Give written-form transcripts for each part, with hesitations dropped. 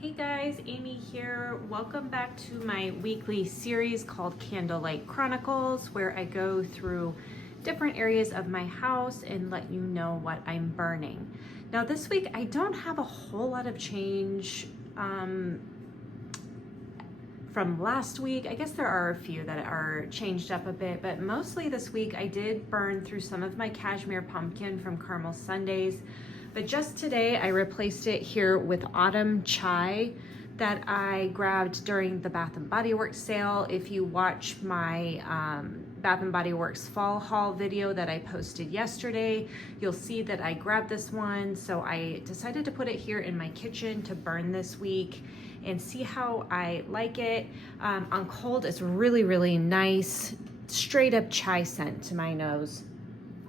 Hey guys, Amy here. Welcome back to my weekly series called Candle Light Chronicles, where I go through different areas of my house and let you know what I'm burning. Now this week I don't have a whole lot of change from last week. I guess there are a few that are changed up a bit, but mostly this week I did burn through some of my cashmere pumpkin from Caramel Sundays. But just today I replaced it here with autumn chai that I grabbed during the Bath & Body Works sale. If you watch my Bath & Body Works fall haul video that I posted yesterday, you'll see that I grabbed this one. So I decided to put it here in my kitchen to burn this week and see how I like it. On cold, it's really, really nice, straight up chai scent to my nose.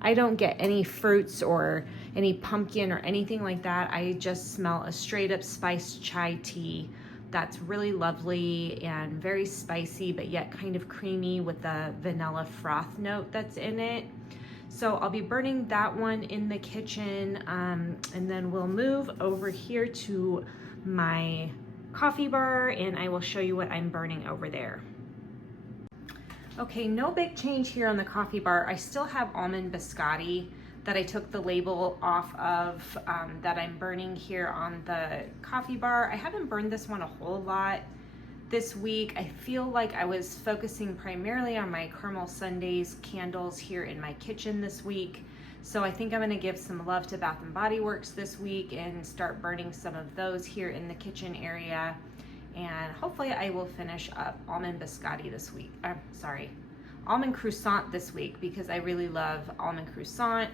I don't get any fruits or any pumpkin or anything like that. I just smell a straight up spiced chai tea that's really lovely and very spicy, but yet kind of creamy with the vanilla froth note that's in it. So I'll be burning that one in the kitchen, and then we'll move over here to my coffee bar and I will show you what I'm burning over there. Okay, no big change here on the coffee bar. I still have almond biscotti that I took the label off of that I'm burning here on the coffee bar. I haven't burned this one a whole lot this week. I feel like I was focusing primarily on my Caramel Sundays candles here in my kitchen this week. So I think I'm gonna give some love to Bath & Body Works this week and start burning some of those here in the kitchen area. And hopefully I will finish up almond biscotti this week. Almond croissant this week because I really love almond croissant.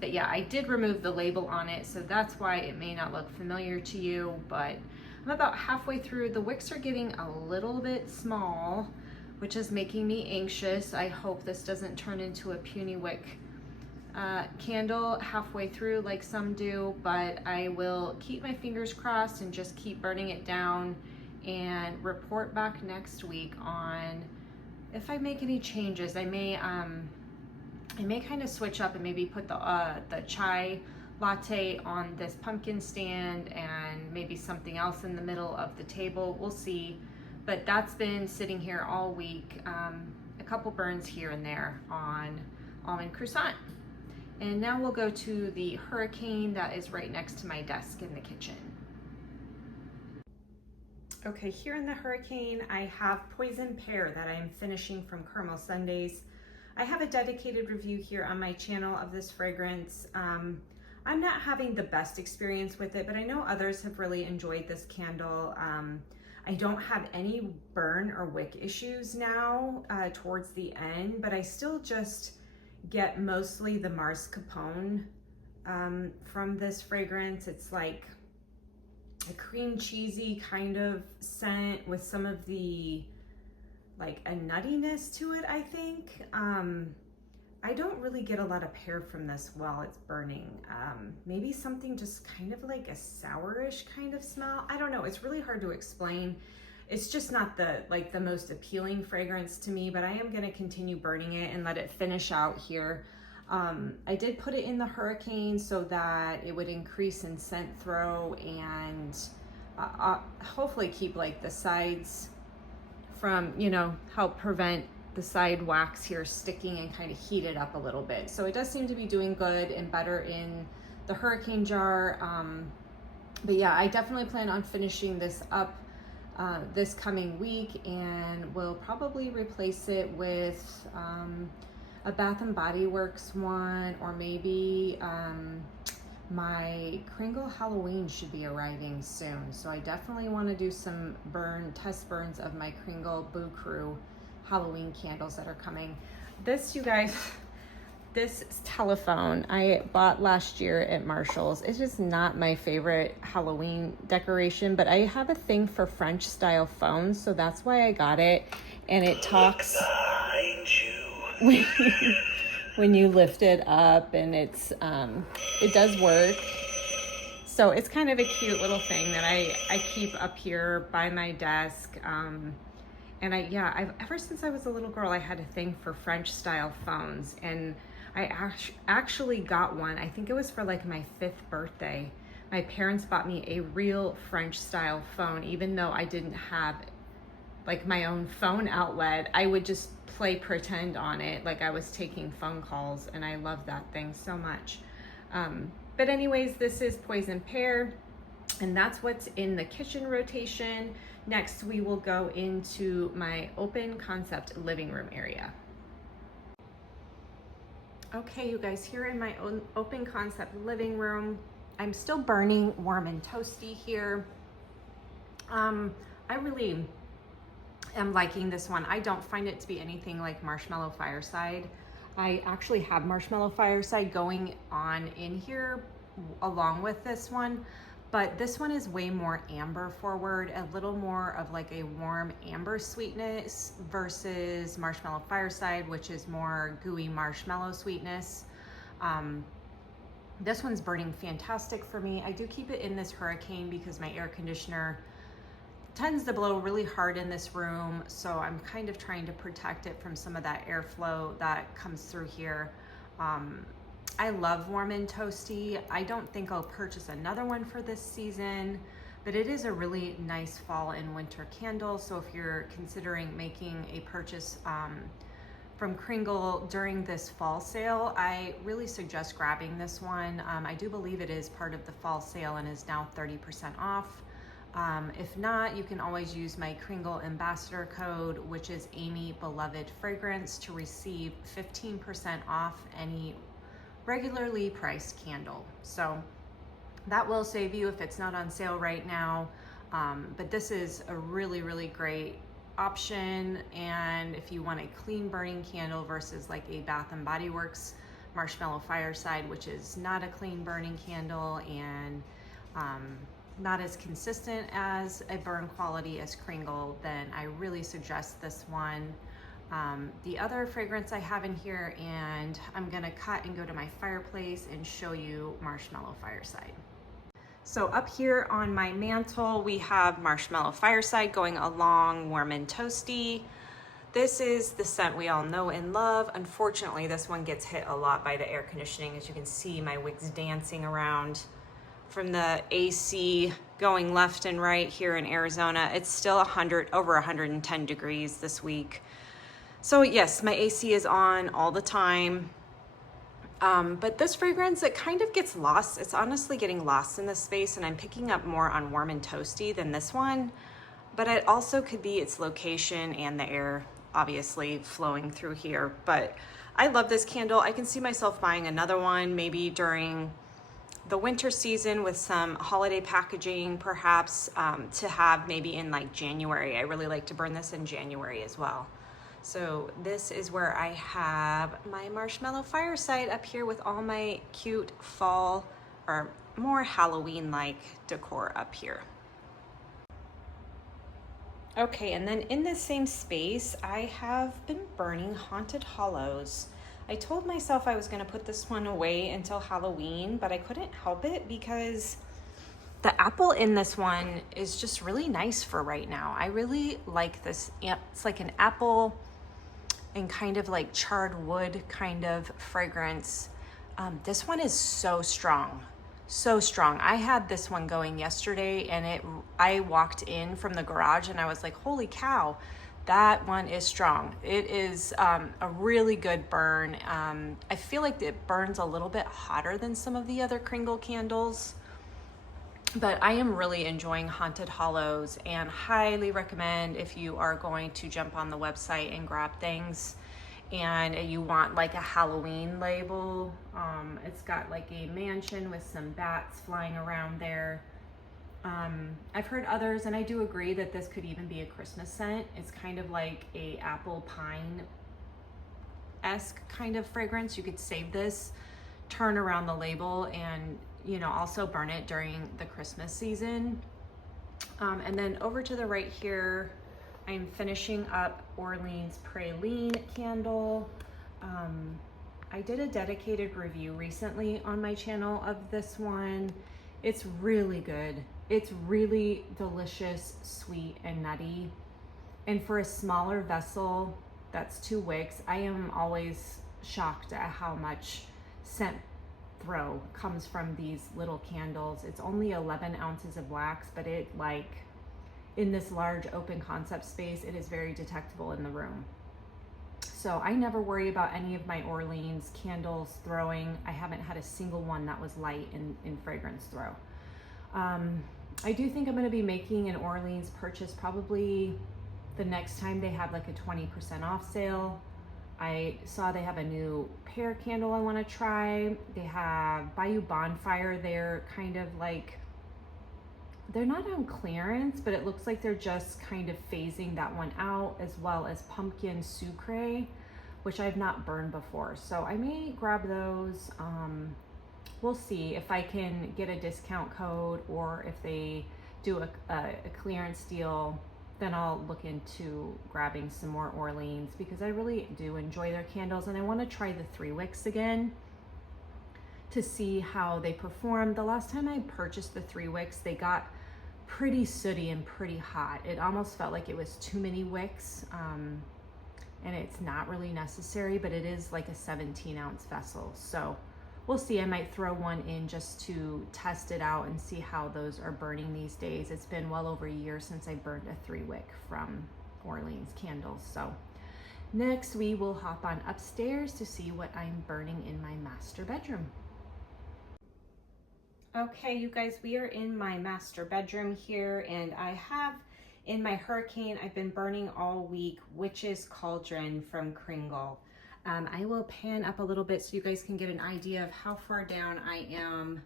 But yeah, I did remove the label on it, so that's why it may not look familiar to you, but I'm about halfway through. The wicks are getting a little bit small, which is making me anxious. I hope this doesn't turn into a puny wick candle halfway through like some do, but I will keep my fingers crossed and just keep burning it down and report back next week on if I make any changes. I may kind of switch up and maybe put the chai latte on this pumpkin stand and maybe something else in the middle of the table. We'll see, but that's been sitting here all week. A couple burns here and there on almond croissant. And now we'll go to the hurricane that is right next to my desk in the kitchen. Okay, here in the hurricane, I have Poison Pear that I'm finishing from Caramel Sundays. I have a dedicated review here on my channel of this fragrance. I'm not having the best experience with it, but I know others have really enjoyed this candle. I don't have any burn or wick issues now towards the end, but I still just get mostly the mascarpone from this fragrance. It's like a cream cheesy kind of scent with some of the like a nuttiness to it, I think. I don't really get a lot of pear from this while it's burning. Maybe something just kind of like a sourish kind of smell. I don't know, it's really hard to explain. It's just not the most appealing fragrance to me, but I am gonna continue burning it and let it finish out here. I did put it in the hurricane so that it would increase in scent throw and hopefully keep like the sides from, help prevent the side wax here sticking and kind of heat it up a little bit. So it does seem to be doing good and better in the hurricane jar. But yeah, I definitely plan on finishing this up this coming week, and we'll probably replace it with a Bath & Body Works one, or maybe my Kringle Halloween should be arriving soon. So I definitely want to do some test burns of my Kringle Boo Crew Halloween candles that are coming. This, you guys, this telephone I bought last year at Marshall's. It is not my favorite Halloween decoration, but I have a thing for French style phones, so that's why I got it. And it talks when you lift it up, and it does work. So it's kind of a cute little thing that I keep up here by my desk. And I've ever since I was a little girl, I had a thing for French style phones, and I actually got one. I think it was for like my 5th birthday My parents bought me a real French style phone. Even though I didn't have like my own phone outlet, I would just play pretend on it like I was taking phone calls, and I love that thing so much. But anyways, this is Poison Pear, and that's what's in the kitchen rotation. Next, we will go into my open concept living room area. Okay, you guys, here in my own open concept living room, I'm still burning Warm and Toasty here. I really am liking this one. I don't find it to be anything like Marshmallow Fireside. I actually have Marshmallow Fireside going on in here along with this one, but this one is way more amber forward, a little more of like a warm amber sweetness versus Marshmallow Fireside, which is more gooey marshmallow sweetness. This one's burning fantastic for me. I do keep it in this Hurricane because my air conditioner tends to blow really hard in this room, so I'm kind of trying to protect it from some of that airflow that comes through here. I love Warm and Toasty. I don't think I'll purchase another one for this season, but it is a really nice fall and winter candle. So if you're considering making a purchase from Kringle during this fall sale, I really suggest grabbing this one. I do believe it is part of the fall sale and is now 30% off. If not, you can always use my Kringle ambassador code, which is AMYBELOVEDFragrance, to receive 15% off any regularly priced candle. So that will save you if it's not on sale right now. But this is a really, really great option. And if you want a clean burning candle versus like a Bath and Body Works Marshmallow Fireside, which is not a clean burning candle and not as consistent as a burn quality as Kringle, then I really suggest this one. The other fragrance I have in here, and I'm gonna cut and go to my fireplace and show you Marshmallow Fireside. So up here on my mantle, we have Marshmallow Fireside going along Warm and Toasty. This is the scent we all know and love. Unfortunately, this one gets hit a lot by the air conditioning. As you can see, my wick's dancing around from the AC going left and right here in Arizona. It's still over 110 degrees this week. So yes, my AC is on all the time. But this fragrance, it kind of gets lost. It's honestly getting lost in this space, and I'm picking up more on Warm and Toasty than this one. But it also could be its location and the air obviously flowing through here. But I love this candle. I can see myself buying another one maybe during the winter season with some holiday packaging, perhaps to have maybe in like January. I really like to burn this in January as well. So this is where I have my Marshmallow Fireside up here with all my cute fall or more Halloween-like decor up here. Okay, and then in this same space, I have been burning Haunted Hollows. I told myself I was gonna put this one away until Halloween, but I couldn't help it because the apple in this one is just really nice for right now. I really like this. It's like an apple and kind of like charred wood kind of fragrance. This one is so strong, so strong. I had this one going yesterday, and I walked in from the garage and I was like, holy cow, that one is strong. It is a really good burn. I feel like it burns a little bit hotter than some of the other Kringle candles, but I am really enjoying Haunted Hollows and highly recommend if you are going to jump on the website and grab things and you want like a Halloween label. It's got like a mansion with some bats flying around there. I've heard others, and I do agree that this could even be a Christmas scent. It's kind of like a apple pine-esque kind of fragrance. You could save this, turn around the label, and also burn it during the Christmas season. And then over to the right here, I'm finishing up Orleans Praline candle. I did a dedicated review recently on my channel of this one. It's really good. It's really delicious, sweet, and nutty. And for a smaller vessel that's 2 wicks, I am always shocked at how much scent throw comes from these little candles. It's only 11 ounces of wax, but it, like, in this large open concept space, it is very detectable in the room. So I never worry about any of my Orleans candles throwing. I haven't had a single one that was light in fragrance throw. I do think I'm going to be making an Orleans purchase probably the next time they have like a 20% off sale. I saw they have a new pear candle I want to try. They have Bayou Bonfire. They're kind of like, they're not on clearance, but it looks like they're just kind of phasing that one out, as well as Pumpkin Sucre, which I've not burned before. So I may grab those. We'll see if I can get a discount code, or if they do a clearance deal, then I'll look into grabbing some more Orleans, because I really do enjoy their candles, and I want to try the 3 wicks again to see how they perform. The last time I purchased the 3 wicks, they got pretty sooty and pretty hot. It almost felt like it was too many wicks, and it's not really necessary, but it is like a 17-ounce vessel. So we'll see. I might throw one in just to test it out and see how those are burning these days. It's been well over a year since I burned a 3 wick from Orleans Candles. So next we will hop on upstairs to see what I'm burning in my master bedroom. Okay, you guys, we are in my master bedroom here, and I have in my Hurricane, I've been burning all week, Witch's Cauldron from Cringle. I will pan up a little bit so you guys can get an idea of how far down I am.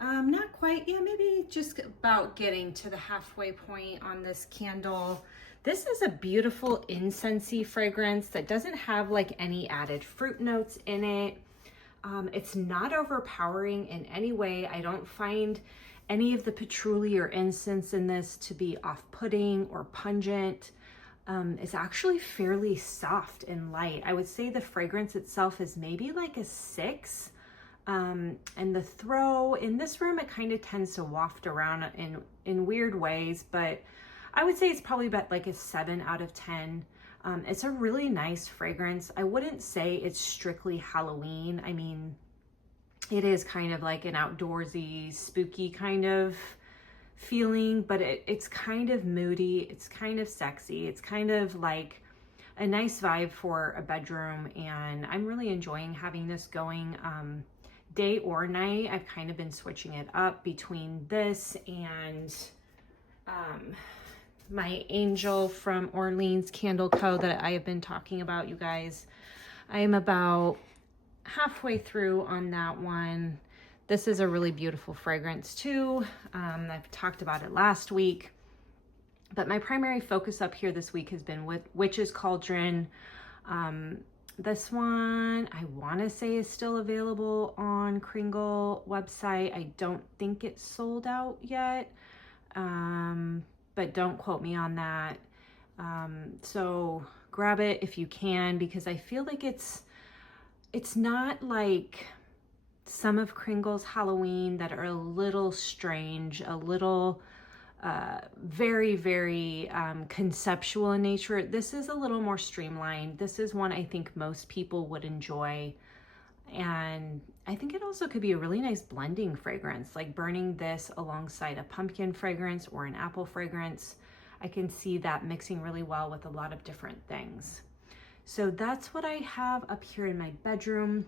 Not quite, yeah, maybe just about getting to the halfway point on this candle. This is a beautiful incensey fragrance that doesn't have like any added fruit notes in it. It's not overpowering in any way. I don't find any of the patchouli or incense in this to be off-putting or pungent. It's actually fairly soft and light. I would say the fragrance itself is maybe like a 6. And the throw in this room, it kind of tends to waft around in weird ways, but I would say it's probably about like a 7 out of 10. It's a really nice fragrance. I wouldn't say it's strictly Halloween. I mean, it is kind of like an outdoorsy, spooky kind of feeling, but it's kind of moody. It's kind of sexy. It's kind of like a nice vibe for a bedroom, and I'm really enjoying having this going day or night. I've kind of been switching it up between this and my Angel from Orleans Candle Co. that I have been talking about, you guys. I am about halfway through on that one. This is a really beautiful fragrance too. I've talked about it last week, but my primary focus up here this week has been with Witch's Cauldron. This one, I want to say, is still available on Cringle website. I don't think it's sold out yet, but don't quote me on that. So grab it if you can, because I feel like it's not like some of Cringle's Halloween that are a little strange, a little very, very conceptual in nature. This is a little more streamlined. This is one I think most people would enjoy. And I think it also could be a really nice blending fragrance, like burning this alongside a pumpkin fragrance or an apple fragrance. I can see that mixing really well with a lot of different things. So that's what I have up here in my bedroom.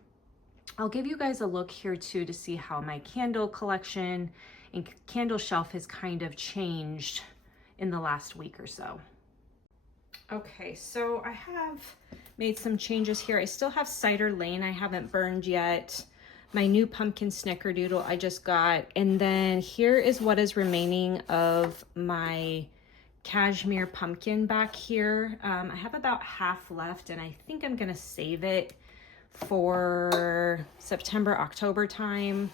I'll give you guys a look here too to see how my candle collection and candle shelf has kind of changed in the last week or so. Okay, so I have made some changes here. I still have Cider Lane I haven't burned yet. My new pumpkin snickerdoodle I just got. And then here is what is remaining of my cashmere pumpkin back here. I have about half left, and I think I'm gonna save it for September, October time.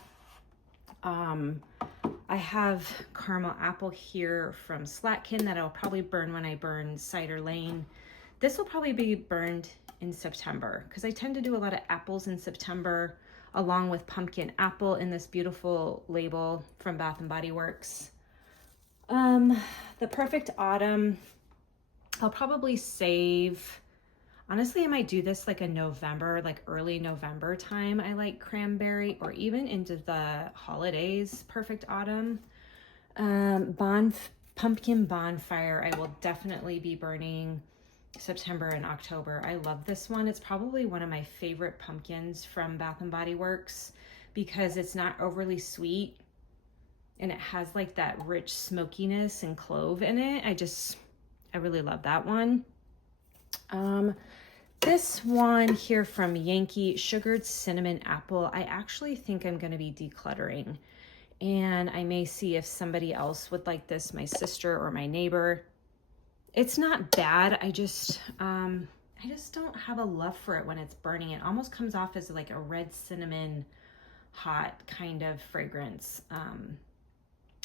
I have caramel apple here from Slatkin that I'll probably burn when I burn Cider Lane. This will probably be burned in September because I tend to do a lot of apples in September, along with pumpkin apple in this beautiful label from Bath and Body Works. The Perfect Autumn, I'll probably save. Honestly, I might do this like a November, like early November time. I like cranberry, or even into the holidays, perfect autumn. Pumpkin bonfire, I will definitely be burning September and October. I love this one. It's probably one of my favorite pumpkins from Bath and Body Works because it's not overly sweet and it has like that rich smokiness and clove in it. I really love that one. This one here from Yankee, Sugared Cinnamon Apple, I actually think I'm going to be decluttering, and I may see if somebody else would like this, my sister or my neighbor. It's not bad. I just don't have a love for it when it's burning. It almost comes off as like a red cinnamon hot kind of fragrance.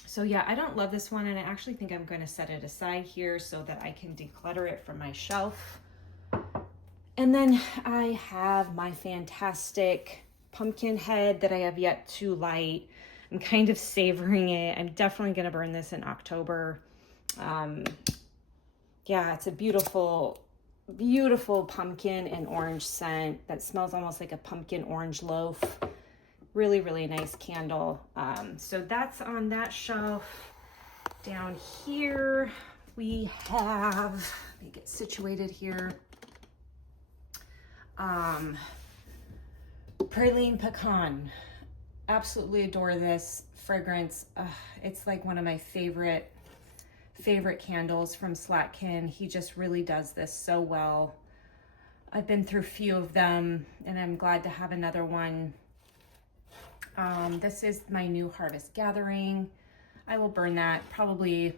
So yeah, I don't love this one, and I actually think I'm going to set it aside here so that I can declutter it from my shelf. And then I have my fantastic pumpkin head that I have yet to light. I'm kind of savoring it. I'm definitely going to burn this in October. Yeah, it's a beautiful, beautiful pumpkin and orange scent that smells almost like a pumpkin orange loaf. Really, really nice candle. So that's on that shelf. Down here, we have, let me get situated here. Praline Pecan. Absolutely adore this fragrance. It's like one of my favorite candles from Slatkin. He just really does this so well. I've been through a few of them and I'm glad to have another one. This is my new Harvest Gathering. I will burn that probably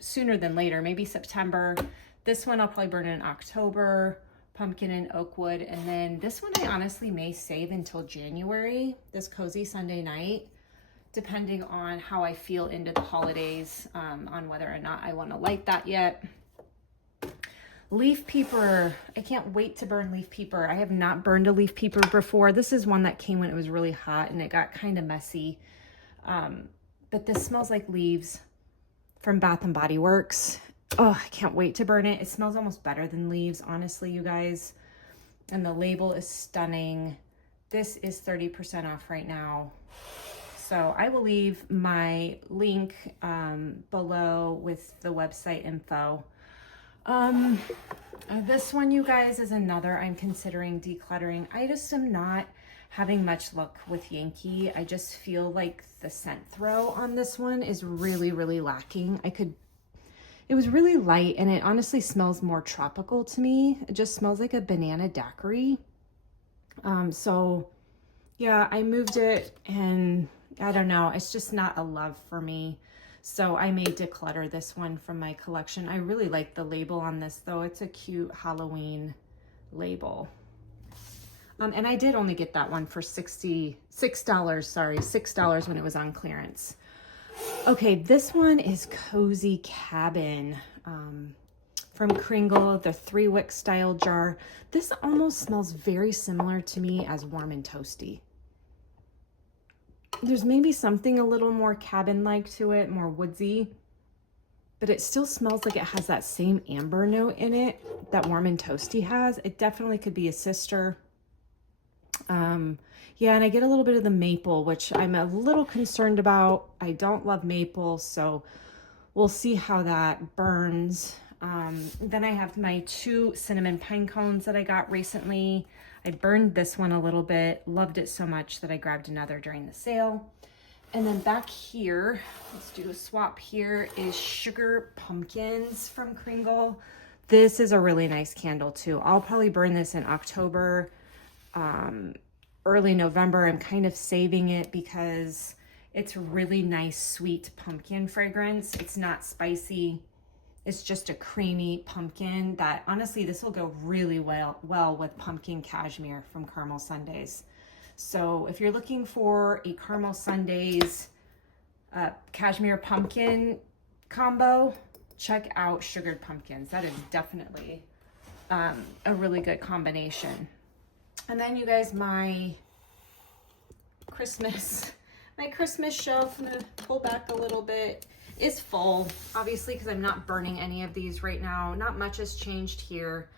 sooner than later, maybe September. This one I'll probably burn in October. Pumpkin and Oakwood. And then this one I honestly may save until January, this Cozy Sunday Night, depending on how I feel into the holidays, on whether or not I want to light that yet. Leaf peeper. I can't wait to burn leaf peeper. I have not burned a leaf peeper before. This is one that came when it was really hot and it got kind of messy. But this smells like leaves from Bath and Body Works. Oh, I can't wait to burn it. It smells almost better than leaves, honestly, you guys. And the label is stunning. This is 30% off right now. So I will leave my link below with the website info. This one, you guys, is another I'm considering decluttering. I just am not having much luck with Yankee. I just feel like the scent throw on this one is really, really lacking. It was really light and it honestly smells more tropical to me. It just smells like a banana daiquiri. So yeah, I moved it and I don't know, it's just not a love for me. So I may declutter this one from my collection. I really like the label on this though. It's a cute Halloween label. And I did only get that one for $6 when it was on clearance. Okay, this one is Cozy Cabin from Kringle, the 3-wick style jar. This almost smells very similar to me as Warm and Toasty. There's maybe something a little more cabin-like to it, more woodsy, but it still smells like it has that same amber note in it that Warm and Toasty has. It definitely could be a sister. Yeah, and I get a little bit of the maple, which I'm a little concerned about. I don't love maple, so we'll see how that burns. Then I have my 2 cinnamon pine cones that I got recently. I burned this one a little bit, loved it so much that I grabbed another during the sale. And then back here, let's do a swap here, is Sugar Pumpkins from Kringle. This is a really nice candle too. I'll probably burn this in October, early November. I'm kind of saving it because it's really nice, sweet pumpkin fragrance. It's not spicy. It's just a creamy pumpkin that honestly, this will go really well with pumpkin cashmere from Caramel Sundays. So if you're looking for a Caramel Sundays cashmere pumpkin combo, check out Sugared Pumpkins. That is definitely a really good combination. And then you guys, my Christmas shelf, I'm gonna pull back a little bit, is full, obviously, because I'm not burning any of these right now. Not much has changed here.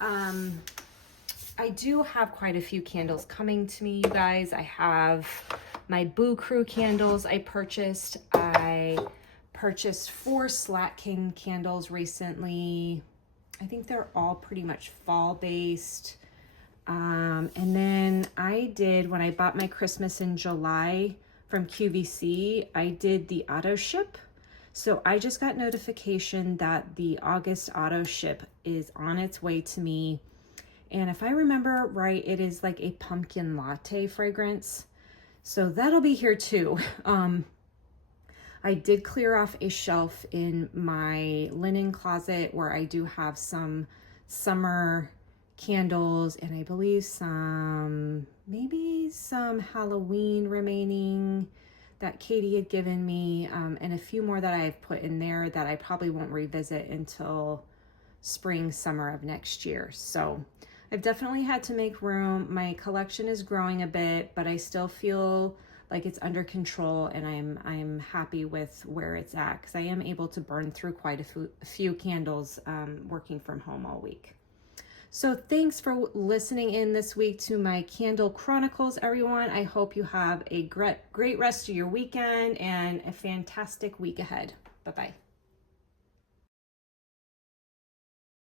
I do have quite a few candles coming to me, you guys. I have my Boo Crew candles I purchased. I purchased 4 Slat King candles recently. I think they're all pretty much fall based. And then I did, when I bought my Christmas in July from QVC, I did the auto ship. So I just got notification that the August auto ship is on its way to me. And if I remember right, it is like a pumpkin latte fragrance. So that'll be here too. I did clear off a shelf in my linen closet where I do have some summer candles and I believe maybe some Halloween remaining that Katie had given me, and a few more that I've put in there that I probably won't revisit until spring, summer of next year. So I've definitely had to make room. My collection is growing a bit, but I still feel like it's under control, and I'm happy with where it's at because I am able to burn through quite a few candles working from home all week. So thanks for listening in this week to my Candle Chronicles, everyone. I hope you have a great rest of your weekend and a fantastic week ahead. Bye-bye.